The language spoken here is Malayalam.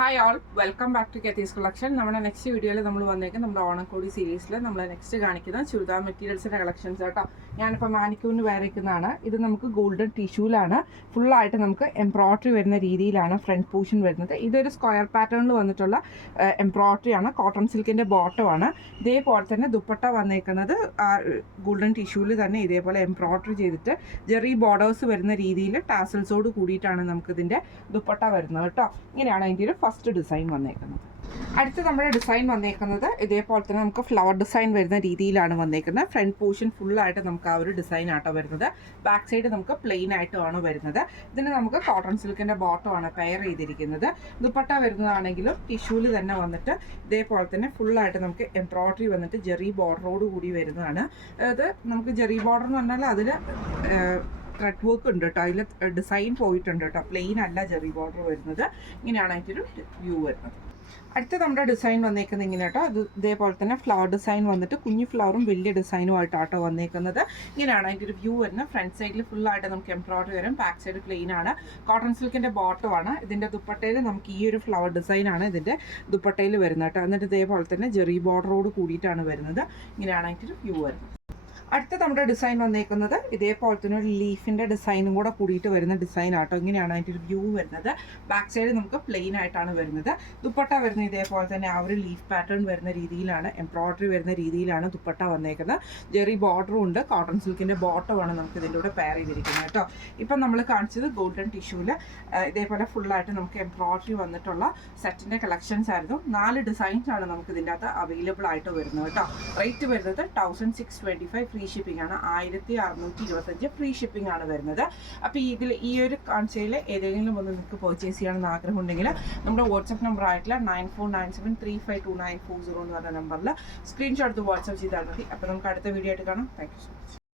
Hi all, welcome back to Kethi's collection. നമ്മുടെ നെക്സ്റ്റ് വീഡിയോയിൽ നമ്മൾ വന്നേക്കും നമ്മുടെ ഓണക്കോടി സീരീസിൽ നമ്മൾ നെക്സ്റ്റ് കാണിക്കുന്ന ചുരിദാർ മെറ്റീരിയൽസിൻ്റെ കളക്ഷൻസ് കേട്ടോ. ഞാനിപ്പോൾ മാനിക്കൂറിന് വേറെക്കുന്നതാണ്. ഇത് നമുക്ക് ഗോൾഡൻ ടിഷ്യൂലാണ്, ഫുള്ളായിട്ട് നമുക്ക് എംബ്രോയ്ഡറി വരുന്ന രീതിയിലാണ് ഫ്രണ്ട് പോർഷൻ വരുന്നത്. ഇതൊരു സ്ക്വയർ പാറ്റേണിൽ വന്നിട്ടുള്ള എംബ്രോയ്ഡറി ആണ്. കോട്ടൺ സിൽക്കിൻ്റെ ബോട്ടമാണ്. ഇതേപോലെ തന്നെ ദുപ്പട്ട വന്നേക്കുന്നത് ഗോൾഡൻ ടിഷ്യൂവിൽ തന്നെ ഇതേപോലെ എംബ്രോയ്ഡറി ചെയ്തിട്ട് ജെറി ബോർഡേഴ്സ് വരുന്ന രീതിയിൽ ടാസൽസോട് കൂടിയിട്ടാണ് നമുക്കിതിൻ്റെ ദുപ്പട്ട വരുന്നത് കേട്ടോ. ഇങ്ങനെയാണ് അതിൻ്റെ ഒരു ഫസ്റ്റ് ഡിസൈൻ വന്നേക്കുന്നത്. അടുത്ത് നമ്മുടെ ഡിസൈൻ വന്നേക്കുന്നത് ഇതേപോലെ തന്നെ നമുക്ക് ഫ്ലവർ ഡിസൈൻ വരുന്ന രീതിയിലാണ് വന്നേക്കുന്നത്. ഫ്രണ്ട് പോർഷൻ ഫുള്ളായിട്ട് നമുക്ക് ആ ഒരു ഡിസൈൻ ആട്ടോ വരുന്നത്. ബാക്ക് സൈഡ് നമുക്ക് പ്ലെയിൻ ആയിട്ടാണ് വരുന്നത്. ഇതിന് നമുക്ക് കോട്ടൺ സിൽക്കിൻ്റെ ബോട്ടമാണ് പെയർ ചെയ്തിരിക്കുന്നത്. ദുപ്പട്ട വരുന്നതാണെങ്കിലും ടിഷ്യൂവിൽ തന്നെ വന്നിട്ട് ഇതേപോലെ തന്നെ ഫുള്ളായിട്ട് നമുക്ക് എംബ്രോയ്ഡറി വന്നിട്ട് ജെറി ബോർഡറോട് കൂടി വരുന്നതാണ്. അത് നമുക്ക് ജെറി ബോർഡർ എന്ന് പറഞ്ഞാൽ അതിൽ ത്രെഡ് വർക്ക് ഉണ്ട് കേട്ടോ. അതിൽ ഡിസൈൻ പോയിട്ടുണ്ട് കേട്ടോ. പ്ലെയിൻ അല്ല ജെറി ബോർഡർ വരുന്നത്. ഇങ്ങനെയാണ് അതിൻ്റെ ഒരു വ്യൂ വരുന്നത്. അടുത്ത നമ്മുടെ ഡിസൈൻ വന്നേക്കുന്നത് ഇങ്ങനെ കേട്ടോ. ഇത് ഇതേപോലെ തന്നെ ഫ്ലവർ ഡിസൈൻ വന്നിട്ട് കുഞ്ഞു ഫ്ലവറും വലിയ ഡിസൈനും ആയിട്ടാട്ടോ വന്നേക്കുന്നത്. ഇങ്ങനെയാണ് അതിൻ്റെ ഒരു വ്യൂ വരുന്നത്. ഫ്രണ്ട് സൈഡിൽ ഫുള്ളായിട്ട് നമുക്ക് എംബ്രോയ്ഡറി വരും. ബാക്ക് സൈഡ് പ്ലെയിൻ ആണ്. കോട്ടൺ സിൽക്കിൻ്റെ ബോട്ടമാണ്. ഇതിൻ്റെ ദുപ്പട്ടയിൽ നമുക്ക് ഈ ഒരു ഫ്ലവർ ഡിസൈനാണ് ഇതിൻ്റെ ദുപ്പട്ടയിൽ വരുന്നത് കേട്ടോ. എന്നിട്ട് ഇതേപോലെ തന്നെ ജെറി ബോർഡറോട് കൂടിയിട്ടാണ് വരുന്നത്. ഇങ്ങനെയാണ് അതിൻ്റെ ഒരു വ്യൂ വരുന്നത്. അടുത്ത നമ്മുടെ ഡിസൈൻ വന്നേക്കുന്നത് ഇതേപോലെ തന്നെ ഒരു ലീഫിൻ്റെ ഡിസൈനും കൂടെ കൂടിയിട്ട് വരുന്ന ഡിസൈൻ ആട്ടോ. ഇങ്ങനെയാണ് അതിൻ്റെ ഒരു വ്യൂ വരുന്നത്. ബാക്ക് സൈഡ് നമുക്ക് പ്ലെയിൻ ആയിട്ടാണ് വരുന്നത്. ദുപ്പട്ട വരുന്നത് ഇതേപോലെ തന്നെ ആ ഒരു ലീഫ് പാറ്റേൺ വരുന്ന രീതിയിലാണ്, എംബ്രോയ്ഡറി വരുന്ന രീതിയിലാണ് ദുപ്പട്ട വന്നേക്കുന്നത്. ജെറി ബോർഡറും ഉണ്ട്. കോട്ടൺ സിൽക്കിൻ്റെ ബോട്ടമാണ് നമുക്ക് ഇതിൻ്റെ കൂടെ പെയർ ചെയ്തിരിക്കുന്നത് കേട്ടോ. ഇപ്പം നമ്മൾ കാണിച്ചത് ഗോൾഡൻ ടിഷ്യൂവിൽ ഇതേപോലെ ഫുള്ളായിട്ട് നമുക്ക് എംബ്രോയ്ഡറി വന്നിട്ടുള്ള സെറ്റിൻ്റെ കളക്ഷൻസ് ആയിരുന്നു. 4 ഡിസൈൻസ് ആണ് നമുക്ക് ഇതിൻ്റെ അകത്ത് അവൈലബിൾ ആയിട്ട് വരുന്നത് കേട്ടോ. റേറ്റ് വരുന്നത് 1625 ഫ്രീ ഷിപ്പിംഗ് ആണ്. 1625 ഫ്രീ ഷിപ്പിംഗ് ആണ് വരുന്നത്. അപ്പോൾ ഇതിൽ ഈ ഒരു കാഴ്ചയിൽ ഏതെങ്കിലും ഒന്ന് നിങ്ങൾക്ക് പർച്ചേസ് ചെയ്യണമെന്ന് ആഗ്രഹം ഉണ്ടെങ്കിൽ നമ്മുടെ വാട്സപ്പ് നമ്പർ ആയിട്ടുള്ള 9497352940 എന്ന് പറഞ്ഞ നമ്പറിൽ സ്ക്രീൻഷോട്ട് വാട്സപ്പ് ചെയ്താൽ മതി. അപ്പോൾ നമുക്ക് അടുത്ത വീഡിയോ ആയിട്ട് കാണാം. Thank you so much.